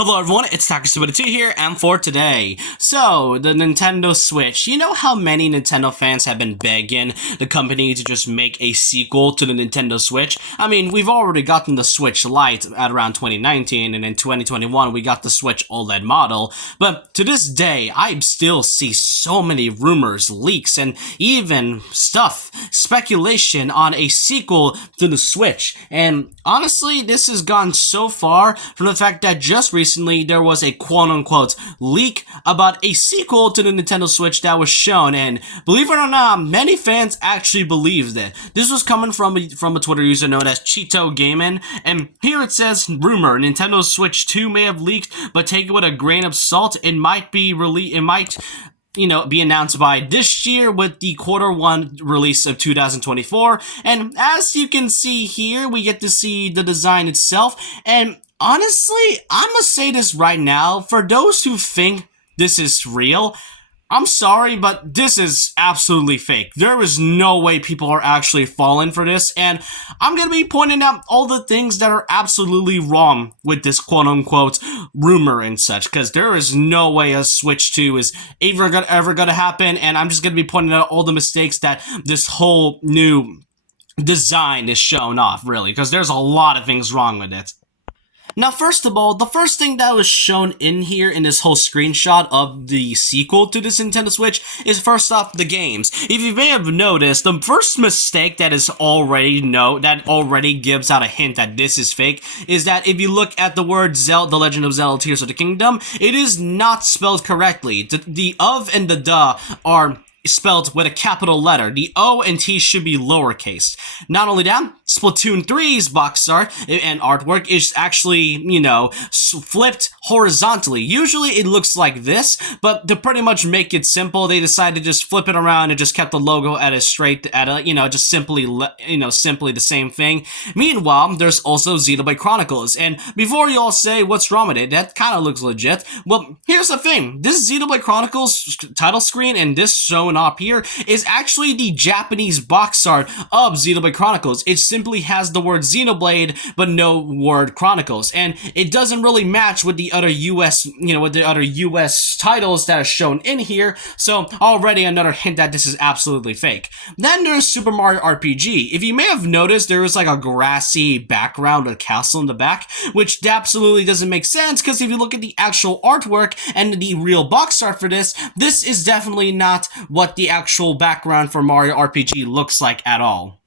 Hello everyone, it's Takusuba2 here, and for today, so, the Nintendo Switch. You know how many Nintendo fans have been begging the company to just make a sequel to the Nintendo Switch? I mean, we've already gotten the Switch Lite at around 2019, and in 2021 we got the Switch OLED model, but to this day, I still see so many rumors, leaks, and even speculation on a sequel to the Switch, and honestly, this has gone so far from the fact that just recently there was a quote-unquote leak about a sequel to the Nintendo Switch that was shown, and believe it or not, many fans actually believed it. This was coming from a Twitter user known as Cheeto Gaming, and here it says, rumor, Nintendo Switch 2 may have leaked, but take it with a grain of salt. It might be be announced by this year with the Q1 release of 2024. And as you can see here, we get to see the design itself. And honestly, I'm gonna say this right now, for those who think this is real, I'm sorry, but this is absolutely fake. There is no way people are actually falling for this, and I'm gonna be pointing out all the things that are absolutely wrong with this quote-unquote rumor and such, because there is no way a Switch 2 is ever gonna happen, and I'm just gonna be pointing out all the mistakes that this whole new design is showing off, really, because there's a lot of things wrong with it. Now, first of all, the first thing that was shown in here in this whole screenshot of the sequel to this Nintendo Switch is first off the games. If you may have noticed, the first mistake that already gives out a hint that this is fake is that if you look at the word Zelda, The Legend of Zelda Tears of the Kingdom, it is not spelled correctly. The of and the da are spelled with a capital letter. The O and T should be lowercase. Not only that, Splatoon 3's box art and artwork is actually, flipped horizontally. Usually it looks like this, but to pretty much make it simple, they decided to just flip it around and just kept the logo just simply the same thing. Meanwhile, there's also Xenoblade Chronicles, and before you all say what's wrong with it, that kind of looks legit. Well, here's the thing. This Xenoblade Chronicles title screen and this shown up here is actually the Japanese box art of Xenoblade Chronicles. It simply has the word Xenoblade but no word Chronicles, and it doesn't really match with the other US titles that are shown in here, so already another hint that this is absolutely fake. Then there's Super Mario RPG. If you may have noticed, there is like a grassy background with a castle in the back, which absolutely doesn't make sense, because if you look at the actual artwork and the real box art for this is definitely not what the actual background for Mario RPG looks like at all.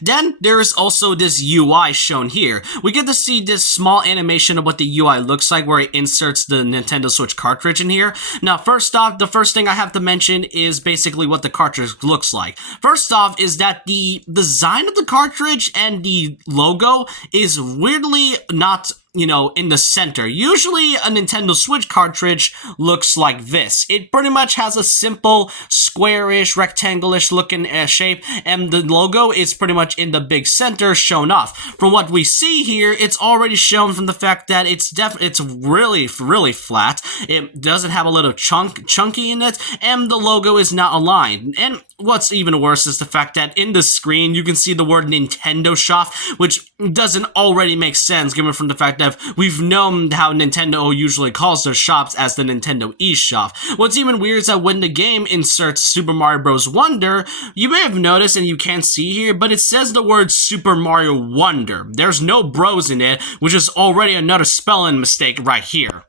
Then, there is also this UI shown here. We get to see this small animation of what the UI looks like where it inserts the Nintendo Switch cartridge in here. Now, first off, the first thing I have to mention is basically what the cartridge looks like. First off is that the design of the cartridge and the logo is weirdly not in the center. Usually a Nintendo Switch cartridge looks like this. It pretty much has a simple squarish, rectangle-ish looking shape, and the logo is pretty much in the big center shown off. From what we see here, it's already shown from the fact that it's really flat. It doesn't have a little chunky in it, and the logo is not aligned. And what's even worse is the fact that in the screen you can see the word Nintendo Shop, which doesn't already make sense given from the fact that we've known how Nintendo usually calls their shops as the Nintendo eShop. What's even weird is that when the game inserts Super Mario Bros. Wonder, you may have noticed, and you can't see here, but it says the word Super Mario Wonder. There's no bros in it, which is already another spelling mistake right here.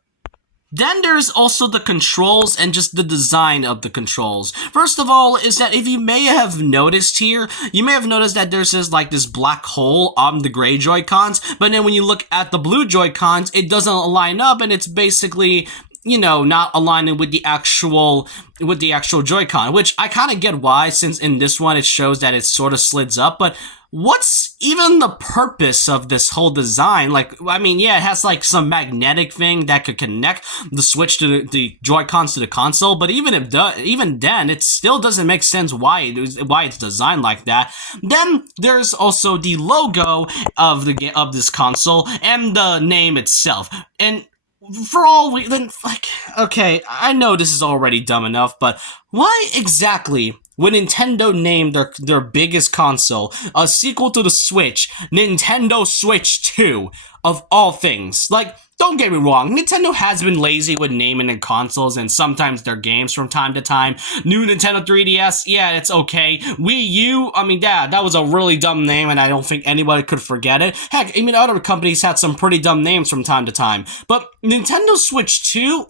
Then there's also the controls and just the design of the controls. First of all is that if you may have noticed here, you may have noticed that there's this black hole on the gray Joy-Cons, but then when you look at the blue Joy-Cons, it doesn't line up, and it's basically not aligning with the actual Joy-Con, which I kind of get why, since in this one it shows that it sort of slides up, but what's even the purpose of this whole design? It has some magnetic thing that could connect the Switch to the Joy-Cons to the console, but even then, it still doesn't make sense why it's designed like that. Then there's also the logo of this console and the name itself. And okay, I know this is already dumb enough, but why exactly when Nintendo named their biggest console, a sequel to the Switch, Nintendo Switch 2, of all things. Like, don't get me wrong, Nintendo has been lazy with naming their consoles and sometimes their games from time to time. New Nintendo 3DS, yeah, it's okay. Wii U, I mean, yeah, that was a really dumb name and I don't think anybody could forget it. Heck, I mean, other companies had some pretty dumb names from time to time. But Nintendo Switch 2,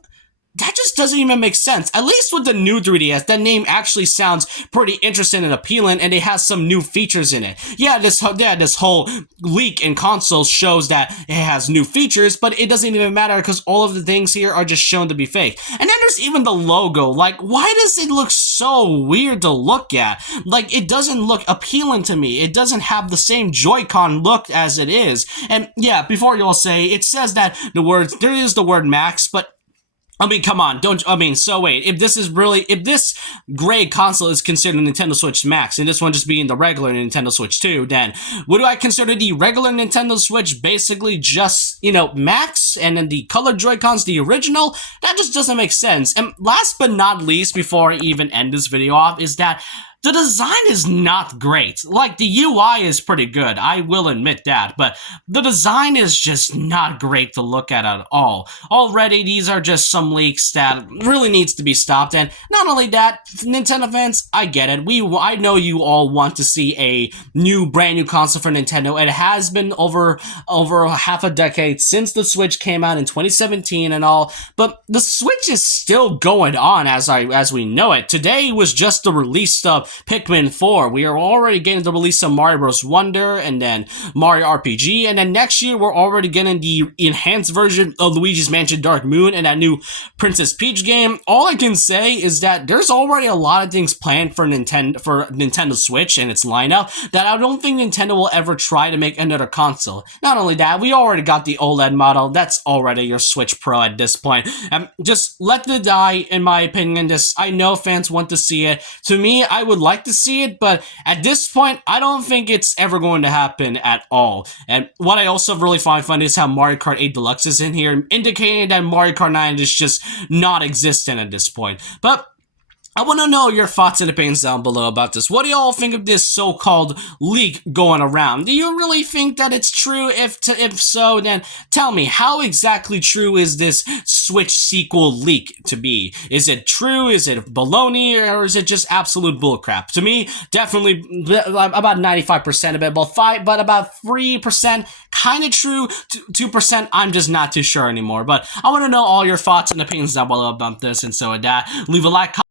that just doesn't even make sense. At least with the new 3DS, that name actually sounds pretty interesting and appealing, and it has some new features in it. Yeah, this whole leak in consoles shows that it has new features, but it doesn't even matter because all of the things here are just shown to be fake. And then there's even the logo. Like, why does it look so weird to look at? Like, it doesn't look appealing to me. It doesn't have the same Joy-Con look as it is. And yeah, before y'all say, it says that there is the word Max, but I mean, come on, so wait, if this gray console is considered Nintendo Switch Max, and this one just being the regular Nintendo Switch 2, then would I consider the regular Nintendo Switch basically just, Max, and then the colored Joy-Cons the original? That just doesn't make sense. And last but not least, before I even end this video off, is that the design is not great. Like, the UI is pretty good, I will admit that, but the design is just not great to look at all. Already, these are just some leaks that really needs to be stopped, and not only that, Nintendo fans, I get it. I know you all want to see a brand new console for Nintendo. It has been over half a decade since the Switch came out in 2017 and all, but the Switch is still going on as we know it. Today was just the release of Pikmin 4. We are already getting the release of Mario Bros. Wonder, and then Mario RPG, and then next year we're already getting the enhanced version of Luigi's Mansion Dark Moon and that new Princess Peach game. All I can say is that there's already a lot of things planned for Nintendo Switch and its lineup that I don't think Nintendo will ever try to make another console. Not only that, we already got the OLED model. That's already your Switch Pro at this point. Just let it die, in my opinion. I know fans want to see it. To me, I would like to see it, but at this point, I don't think it's ever going to happen at all. And what I also really find fun is how Mario Kart 8 Deluxe is in here, indicating that Mario Kart 9 is just not existent at this point. But I want to know your thoughts and opinions down below about this. What do y'all think of this so-called leak going around? Do you really think that it's true? If so, then tell me, how exactly true is this Switch sequel leak to be? Is it true? Is it baloney? Or is it just absolute bullcrap? To me, definitely about 95% of it, but about 3% kind of true. 2% I'm just not too sure anymore. But I want to know all your thoughts and opinions down below about this. And so with that, leave a like,